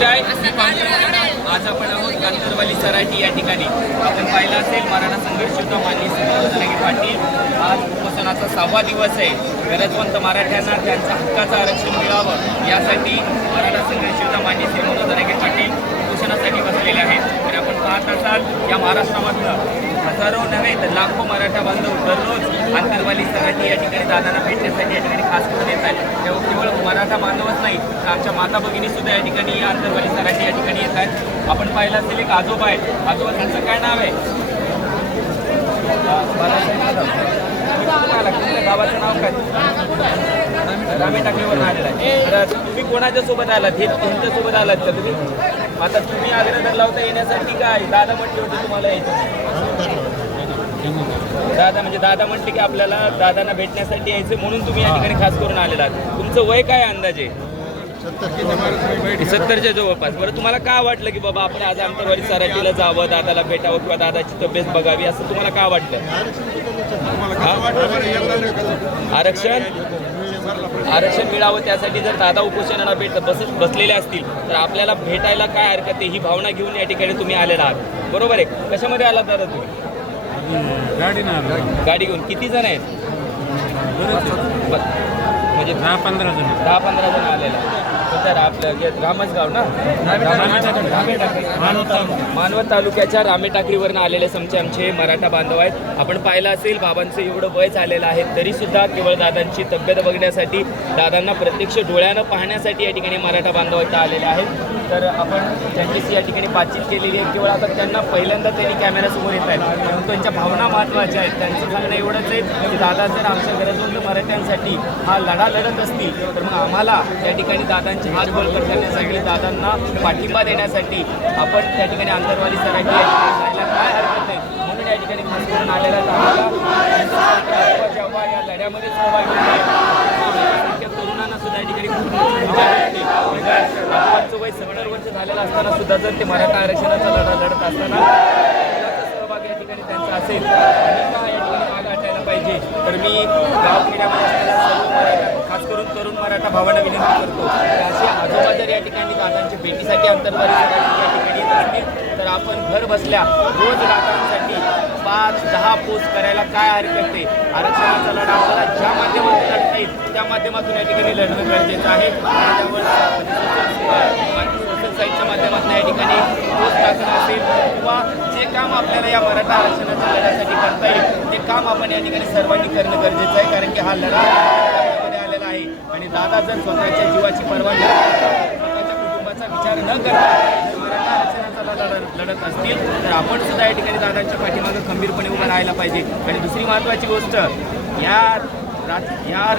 शिवराय आज आपण आहोत कांतरवाली सराठी या ठिकाणी. आपण पाहिलं असेल मराठा संघर्ष युद्ध माननीय सिद्धराजे पाटील. आज उपोषणाचा सहावा दिवस आहे. गरजवंत मराठ्यांना त्यांचा हक्काचं आरक्षण मिळावं. यासाठी मराठा संघर्ष युद्ध माननीय उपोषणासाठी बसलेले आहेत. आणि आपण पाहत असाल या महाराष्ट्रामधलं हजारो नव्हे तर लाखो मराठा बांधव दररोज आंतरवाली सराठी या ठिकाणी दादांना भेटण्यासाठी या ठिकाणी खास करून येत आहेत. तेव्हा केवळ मराठा बांधवच नाही तर आमच्या माता भगिनी सुद्धा या ठिकाणी या आंतरवाली सराठी या ठिकाणी येत आहेत. आपण पाहिलं असेल एक आजोबा आहे आजोबा त्यांचं काय नाव आहे? गावाचं नाव काय? रामे टाकलीवर आलेला आहे. तुम्ही कोणाच्या सोबत आलात? हे तुमच्यासोबत आलात का तुम्ही? आता तुम्ही आग्रह लावता येण्यासाठी काय? दादा म्हटले होते तुम्हाला यायचं दादा म्हणजे दादा म्हणते की आपल्याला दादांना भेटण्यासाठी यायचं म्हणून तुम्ही या ठिकाणी खास करून आलेला आहात. तुमचं वय काय अंदाजे सत्तरच्या जवळपास. बरं तुम्हाला काय वाटलं की बाबा आपण आज आंतरवाडी सराठीला जावं दादाला भेटावं किंवा दादाची तब्येत बघावी असं तुम्हाला काय वाटलं? आरक्षण? आरक्षण मिळावं त्यासाठी जर दादा उपोषणाला भेट बस बसलेले असतील तर आपल्याला भेटायला काय हरकत आहे ही भावना घेऊन या ठिकाणी तुम्ही आलेला आहात. बरोबर आहे? कशामध्ये आलात दादा तुम्ही? गाडी घेऊन. किती जण आहेत? म्हणजे दहा पंधरा जण. दहा पंधरा जण आलेला तर आपलं रामसगाव ना. मानवत तालुक्याच्या रामे टाकळीवरनं आलेले समचे आमचे मराठा बांधव आहेत. आपण पाहिलं असेल बाबांचं एवढं वय झालेलं आहे तरी सुद्धा केवळ दादांची तब्येत बघण्यासाठी दादांना प्रत्यक्ष डोळ्यानं पाहण्यासाठी या ठिकाणी मराठा बांधव इथं आलेले आहेत. तर आपण त्यांच्याशी या ठिकाणी बातचीत केलेली आहे. केवळ आता त्यांना पहिल्यांदा त्यांनी कॅमेऱ्यासमोर येत आहेत. म्हणून त्यांच्या भावना महत्त्वाच्या आहेत. त्यांचं सांगणं एवढंच आहे की दादा जर आमच्या गरजवंत मराठ्यांसाठी हा लढा लढत असतील तर मग आम्हाला या ठिकाणी दादांची हात बळकट करण्यासाठी दादांना पाठिंबा देण्यासाठी आपण त्या ठिकाणी आंतरवादी सराठी जायला काय हरकत आहे म्हणून या ठिकाणी खास करून आलेला आम्हाला जेव्हा या लढ्यामध्ये सहभागी तरुणांना सुद्धा या ठिकाणी वय सत्तर वर्ष झालेलं असताना सुद्धा जर ते मराठा आरक्षणाचा लढा लढत असताना सहभाग या ठिकाणी त्यांचा असेल आणि या ठिकाणी माग हटायला पाहिजे. तर मी गाव खेड्यामध्ये सर्व मराठा खास करून तरुण मराठा भावांना विनंती करतो असे आजोबा जर या ठिकाणी दादांच्या भेटीसाठी अंतर्वारी या ठिकाणी तर आपण घर बसल्या रोज दादांसाठी पाच दहा पोस्ट करायला काय हरकत आहे? आरक्षणाचा लढा आपल्याला ज्या माध्यमातून लढता येईल त्या माध्यमातून या ठिकाणी लढणं गरजेचं आहे. आणि त्यावर या ठिकाणी पोस्ट टाकणं असेल किंवा जे काम आपल्याला या मराठा आरक्षणाच्या लढ्यासाठी करता येईल ते काम आपण या ठिकाणी सर्वांनी करणं गरजेचं आहे कारण की हा लढा आलेला आहे. आणि दादा जर स्वतःच्या जीवाची पर्वा स्वतःच्या कुटुंबाचा विचार न करता मराठा आरक्षणाचा लढा लढ- लढत असतील तर आपण सुद्धा या ठिकाणी दादांच्या पाठीमागं खंबीरपणे उभं राहायला पाहिजे. आणि दुसरी महत्त्वाची गोष्ट या राज या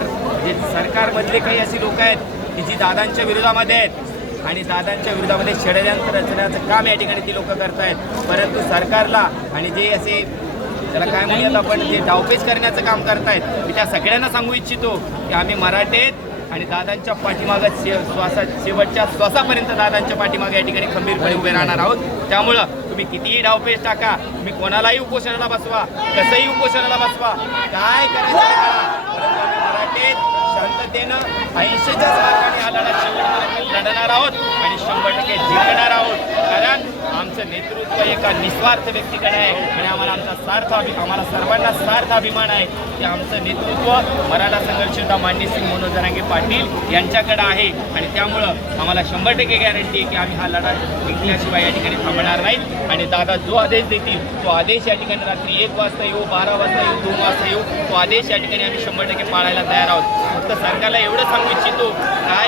जे सरकारमधले काही अशी लोक आहेत की जी दादांच्या विरोधामध्ये आहेत आणि दादांच्या विरोधामध्ये षडयंत्र रचण्याचं काम या ठिकाणी ती लोक करतायत. परंतु सरकारला आणि जे असे त्याला काय म्हणूयात आपण जे डावपेच करण्याचं काम करतायत मी त्या सगळ्यांना सांगू इच्छितो की आम्ही मराठेत आणि दादांच्या पाठीमागं शे श्वासा शेवटच्या श्वासापर्यंत दादांच्या पाठीमागे या ठिकाणी खंबीरपणे उभे राहणार आहोत. त्यामुळं तुम्ही कितीही डावपेच टाका तुम्ही कोणालाही उपोषणाला बसवा कसंही उपोषणाला बसवा काय करायचं मराठीत शांततेनं अहिंसेच्या मार्गाने हा लढा शेवटपर्यंत लढणार आहोत आणि शंभर टक्के जिंकणार आहोत. कारण आमचं नेतृत्व एका निस्वार्थ व्यक्तीकडे आहे आणि आम्हाला आमचा सार्थ अभि आम्हाला सर्वांना सार्थ अभिमान आहे की आमचं नेतृत्व मराठा संघर्षता मान्यसिंग मनोज जरांगे पाटील यांच्याकडे आहे. आणि त्यामुळं आम्हाला शंभर टक्के गॅरंटी आहे की आम्ही हा लढा जिंकल्याशिवाय या ठिकाणी थांबणार नाहीत. आणि दादा जो आदेश देतील तो आदेश या ठिकाणी रात्री एक वाजता येऊ बारा वाजता येऊ दोन वाजता येऊ तो आदेश या ठिकाणी आम्ही शंभर टक्के पाळायला तयार आहोत. फक्त सरकारला एवढं सांगू इच्छितो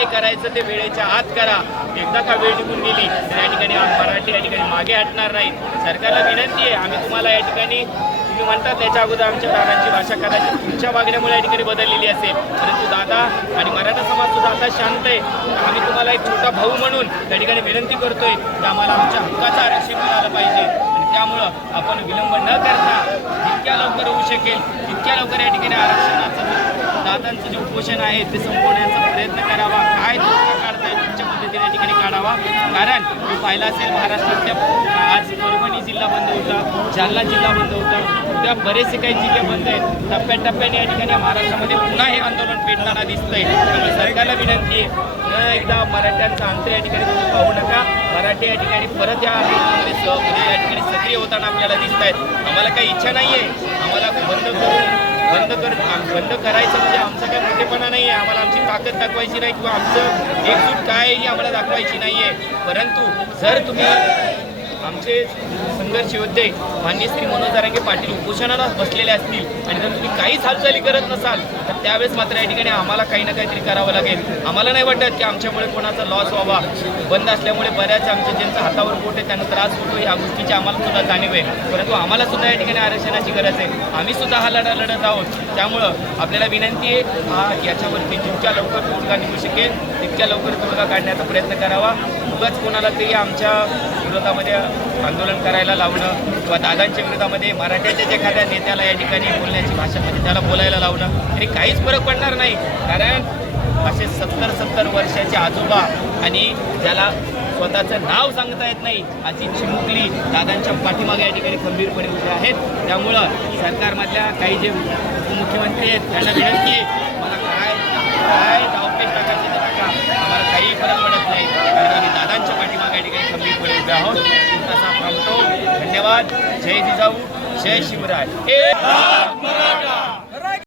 काय करायचं ते वेळेच्या आत करा. एकदा का वेळ निघून गेली तर या ठिकाणी मराठी या ठिकाणी मागे हटणार नाही. सरकारला विनंती आहे आम्ही तुम्हाला या ठिकाणी तुम्ही म्हणतात त्याच्या अगोदर आमच्या दादांची भाषा कदाचित तुमच्या वागण्यामुळे या ठिकाणी बदललेली असेल. परंतु दादा आणि मराठा समाज सुद्धा आता शांत आहे. आम्ही तुम्हाला एक छोटा भाऊ म्हणून त्या ठिकाणी विनंती करतोय की आम्हाला आमच्या हक्काचं आरक्षण मिळालं पाहिजे. आणि त्यामुळं आपण विलंब न करता जितक्या लवकर होऊ शकेल तितक्या लवकर या ठिकाणी आरक्षणाचं दादांचं जे उपोषण आहे ते संपवण्याचा प्रयत्न करावा. काय काढता काढताय तुमच्या पद्धतीने ठिकाणी काढावा? कारण तू पाहिला असेल महाराष्ट्रातल्या आज परभणी जिल्हा बंद होता जालना जिल्हा बंद होता उद्या बरेचसे काही जिल्हे बंद आहेत. टप्प्याटप्प्याने या ठिकाणी महाराष्ट्रामध्ये पुन्हा हे आंदोलन पेटताना दिसतंय. त्यामुळे सरकारला विनंती आहे एकदा मराठ्यांचा अंतर या ठिकाणी तुम्ही पाहू नका. मराठी या ठिकाणी परत या. आंदोलनामध्ये सहभागी या ठिकाणी सक्रिय होताना आपल्याला दिसत आहेत आम्हाला काही इच्छा नाही आहे आम्हाला बंद करून बंद कर बंद करायचं म्हणजे आमचा काही मोठेपणा नाही आहे आम्हाला आमची ताकद दाखवायची नाही किंवा आमचं एकजूट काय आहे ही आम्हाला दाखवायची नाही आहे परंतु जर तुम्ही आमचे संघर्ष योद्धे मान्य श्री मनोज दारांगे पाटील उपोषणाला बसलेले असतील आणि जर तुम्ही काहीच हालचाली करत नसाल तर त्यावेळेस मात्र या ठिकाणी आम्हाला काही ना काहीतरी करावं लागेल. आम्हाला नाही वाटत की आमच्यामुळे कोणाचा लॉस व्हावा. बंद असल्यामुळे बऱ्याच आमचे ज्यांचं हातावर पोट आहे त्यांना त्रास होतो या गोष्टीची आम्हाला सुद्धा जाणीव आहे. परंतु आम्हाला सुद्धा या ठिकाणी आरक्षणाची गरज आहे. आम्ही सुद्धा हा लढा लढत आहोत. त्यामुळं आपल्याला विनंती आहे हा याच्यावरती जितक्या लवकर तोडगा निघू शकेल तितक्या लवकर तोडगा काढण्याचा प्रयत्न करावा. उगाच कोणाला तरी आमच्या विरोधामध्ये आंदोलन करायला लावणं किंवा दादांच्या विरोधामध्ये मराठ्याच्या एखाद्या नेत्याला या ठिकाणी बोलण्याची भाषा म्हणजे त्याला बोलायला लावणं आणि काहीच फरक पडणार नाही. कारण असे सत्तर सत्तर वर्षाचे आजोबा आणि ज्याला स्वतःचं नाव सांगता येत नाही अशी चिमुकली दादांच्या पाठीमागे या ठिकाणी खंबीरपणे उभे आहेत. त्यामुळं सरकारमधल्या काही जे उपमुख्यमंत्री आहेत त्यांना विनंती मला काय काय धावते टाकायचे ते टाका आम्हाला काही फरक पडत नाही कारण आम्ही दादांच्या पाठीमागे या ठिकाणी खंबीरपणे उभे आहोत तसा थांबतो धन्यवाद जय जिजाऊ जय शिवराय. मराठा